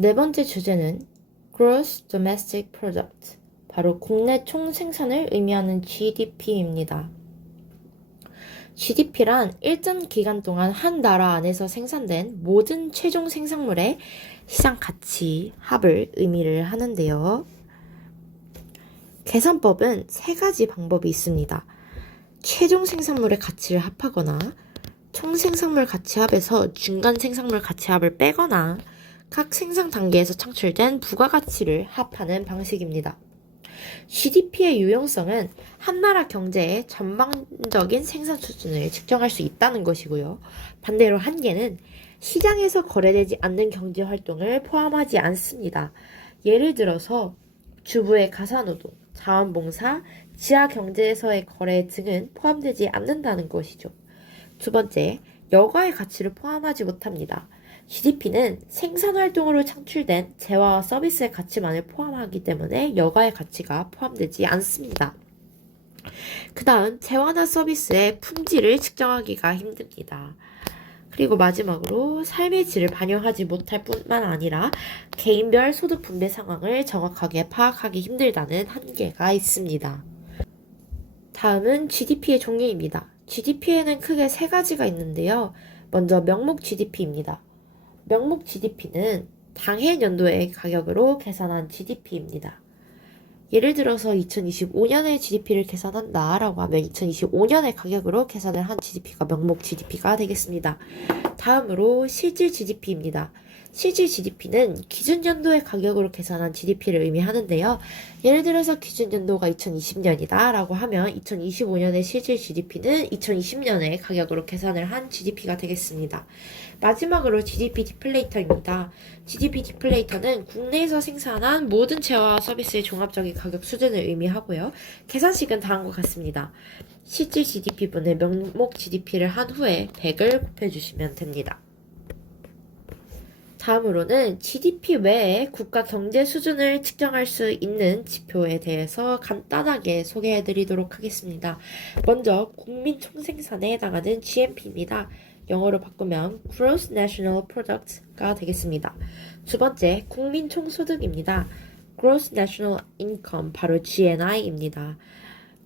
네 번째 주제는 Gross Domestic Product, 바로 국내 총생산을 의미하는 GDP입니다. GDP란 일정 기간 동안 한 나라 안에서 생산된 모든 최종 생산물의 시장 가치 합을 의미를 하는데요. 계산법은 세 가지 방법이 있습니다. 최종 생산물의 가치를 합하거나, 총 생산물 가치 합에서 중간 생산물 가치 합을 빼거나, 각 생산 단계에서 창출된 부가가치를 합하는 방식입니다. GDP의 유용성은 한 나라 경제의 전반적인 생산 수준을 측정할 수 있다는 것이고요. 반대로 한계는 시장에서 거래되지 않는 경제 활동을 포함하지 않습니다. 예를 들어서 주부의 가사노동, 자원봉사, 지하경제에서의 거래 등은 포함되지 않는다는 것이죠. 두 번째, 여가의 가치를 포함하지 못합니다. GDP는 생산활동으로 창출된 재화와 서비스의 가치만을 포함하기 때문에 여가의 가치가 포함되지 않습니다. 그 다음, 재화나 서비스의 품질을 측정하기가 힘듭니다. 그리고 마지막으로 삶의 질을 반영하지 못할 뿐만 아니라 개인별 소득 분배 상황을 정확하게 파악하기 힘들다는 한계가 있습니다. 다음은 GDP의 종류입니다. GDP에는 크게 세 가지가 있는데요. 먼저 명목 GDP입니다. 명목 GDP는 당해 연도의 가격으로 계산한 GDP입니다. 예를 들어서 2025년의 GDP를 계산한다 라고 하면 2025년의 가격으로 계산을 한 GDP가 명목 GDP가 되겠습니다. 다음으로 실질 GDP입니다. 실질 GDP는 기준 연도의 가격으로 계산한 GDP를 의미하는데요. 예를 들어서 기준 연도가 2020년이다 라고 하면 2025년의 실질 GDP는 2020년의 가격으로 계산을 한 GDP가 되겠습니다. 마지막으로 GDP 디플레이터입니다. GDP 디플레이터는 국내에서 생산한 모든 재화와 서비스의 종합적인 가격 수준을 의미하고요. 계산식은 다음과 같습니다. 실질 GDP분의 명목 GDP를 한 후에 100을 곱해주시면 됩니다. 다음으로는 GDP 외에 국가 경제 수준을 측정할 수 있는 지표에 대해서 간단하게 소개해 드리도록 하겠습니다. 먼저 국민 총생산에 해당하는 GNP입니다. 영어로 바꾸면 Gross National Product가 되겠습니다. 두 번째, 국민 총소득입니다. Gross National Income, 바로 GNI입니다.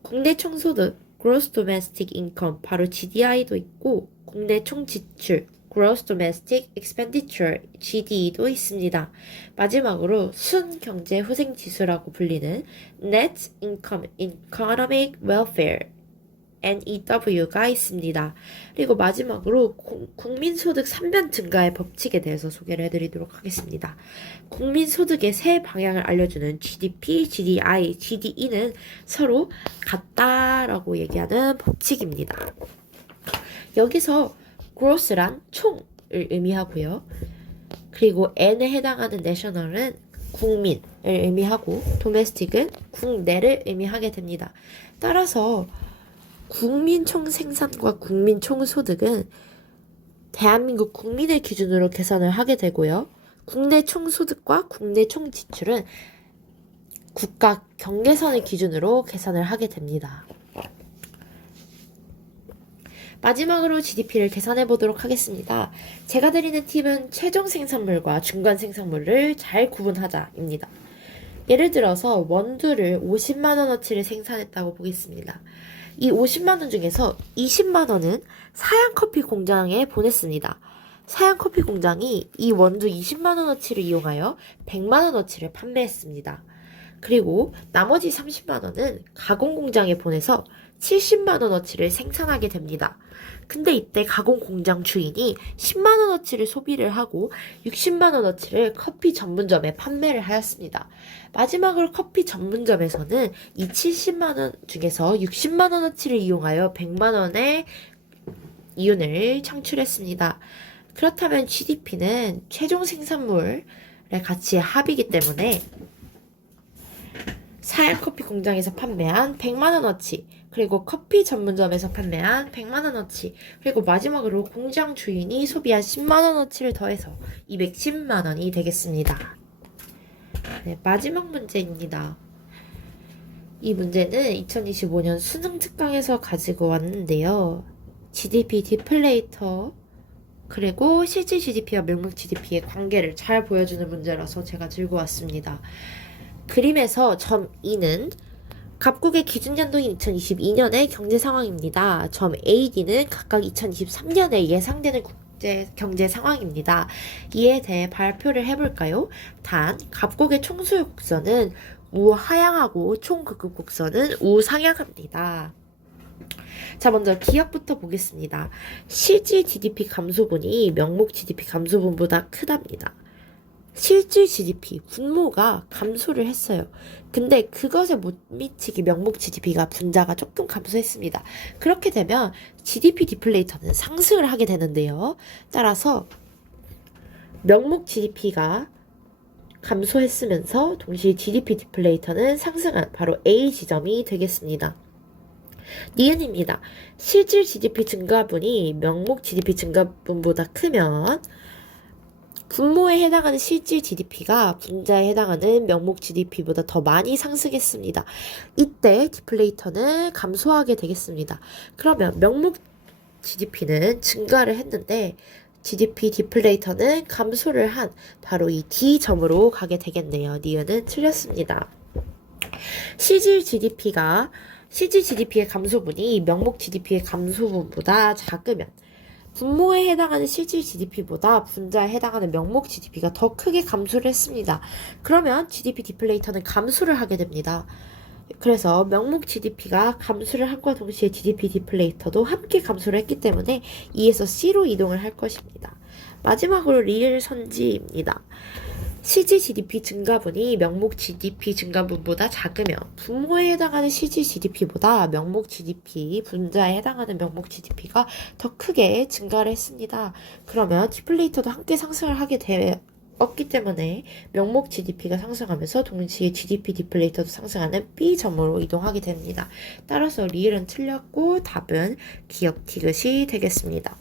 국내 총소득, Gross Domestic Income, 바로 GDI도 있고, 국내 총지출, Gross Domestic Expenditure, GDE도 있습니다. 마지막으로 순경제후생지수라고 불리는 Net Income Economic Welfare, NEW가 있습니다. 그리고 마지막으로 국민소득 3변 증가의 법칙에 대해서 소개를 해드리도록 하겠습니다. 국민소득의 세 방향을 알려주는 GDP, GDI, GDE는 서로 같다라고 얘기하는 법칙입니다. 여기서 gross란 총을 의미하고요. 그리고 N에 해당하는 national은 국민을 의미하고 domestic은 국내를 의미하게 됩니다. 따라서 국민 총생산과 국민 총소득은 대한민국 국민의 기준으로 계산을 하게 되고요. 국내 총소득과 국내 총지출은 국가 경계선의 기준으로 계산을 하게 됩니다. 마지막으로 GDP를 계산해 보도록 하겠습니다. 제가 드리는 팁은 최종 생산물과 중간 생산물을 잘 구분하자입니다. 예를 들어서 원두를 50만원어치를 생산했다고 보겠습니다. 이 50만원 중에서 20만원은 사양커피 공장에 보냈습니다. 사양커피 공장이 이 원두 20만원어치를 이용하여 100만원어치를 판매했습니다. 그리고 나머지 30만원은 가공공장에 보내서 70만원어치를 생산하게 됩니다. 근데 이때 가공공장 주인이 10만원어치를 소비를 하고 60만원어치를 커피 전문점에 판매를 하였습니다. 마지막으로 커피 전문점에서는 이 70만원 중에서 60만원어치를 이용하여 100만원의 이윤을 창출했습니다. 그렇다면 GDP는 최종 생산물의 가치의 합이기 때문에 사양커피 공장에서 판매한 100만원어치, 그리고 커피 전문점에서 판매한 100만원어치, 그리고 마지막으로 공장 주인이 소비한 10만원어치를 더해서 210만원이 되겠습니다. 네, 마지막 문제입니다. 이 문제는 2025년 수능 특강에서 가지고 왔는데요. GDP 디플레이터 그리고 실질 GDP와 명목 GDP의 관계를 잘 보여주는 문제라서 제가 들고 왔습니다. 그림에서 점 2는 각국의 기준 연도인 2022년의 경제 상황입니다. 점 AD는 각각 2023년에 예상되는 국제 경제 상황입니다. 이에 대해 발표를 해볼까요? 단, 각국의 총수요 곡선은 우하향하고 총극급 곡선은 우상향합니다. 자, 먼저 기억부터 보겠습니다. 실질 GDP 감소분이 명목 GDP 감소분보다 크답니다. 실질 GDP, 분모가 감소를 했어요. 근데 그것에 못 미치게 명목 GDP가 분자가 조금 감소했습니다. 그렇게 되면 GDP 디플레이터는 상승을 하게 되는데요. 따라서 명목 GDP가 감소했으면서 동시에 GDP 디플레이터는 상승한 바로 A 지점이 되겠습니다. 니은입니다. 실질 GDP 증가분이 명목 GDP 증가분보다 크면 분모에 해당하는 실질 GDP가 분자에 해당하는 명목 GDP보다 더 많이 상승했습니다. 이때 디플레이터는 감소하게 되겠습니다. 그러면 명목 GDP는 증가를 했는데 GDP 디플레이터는 감소를 한 바로 이 D점으로 가게 되겠네요. 니은은 틀렸습니다. 실질 GDP의 감소분이 명목 GDP의 감소분보다 작으면 분모에 해당하는 실질 GDP보다 분자에 해당하는 명목 GDP가 더 크게 감소를 했습니다. 그러면 GDP 디플레이터는 감소를 하게 됩니다. 그래서 명목 GDP가 감소를 함과 동시에 GDP 디플레이터도 함께 감소를 했기 때문에 E에서 C로 이동을 할 것입니다. 마지막으로 리을 선지입니다. 실질 GDP 증가분이 명목 GDP 증가분보다 작으면 분모에 해당하는 실질 GDP보다 명목 GDP, 분자에 해당하는 명목 GDP가 더 크게 증가를 했습니다. 그러면 디플레이터도 함께 상승을 하게 되었기 때문에 명목 GDP가 상승하면서 동시에 GDP 디플레이터도 상승하는 B점으로 이동하게 됩니다. 따라서 리을은 틀렸고 답은 기억 디귿이 되겠습니다.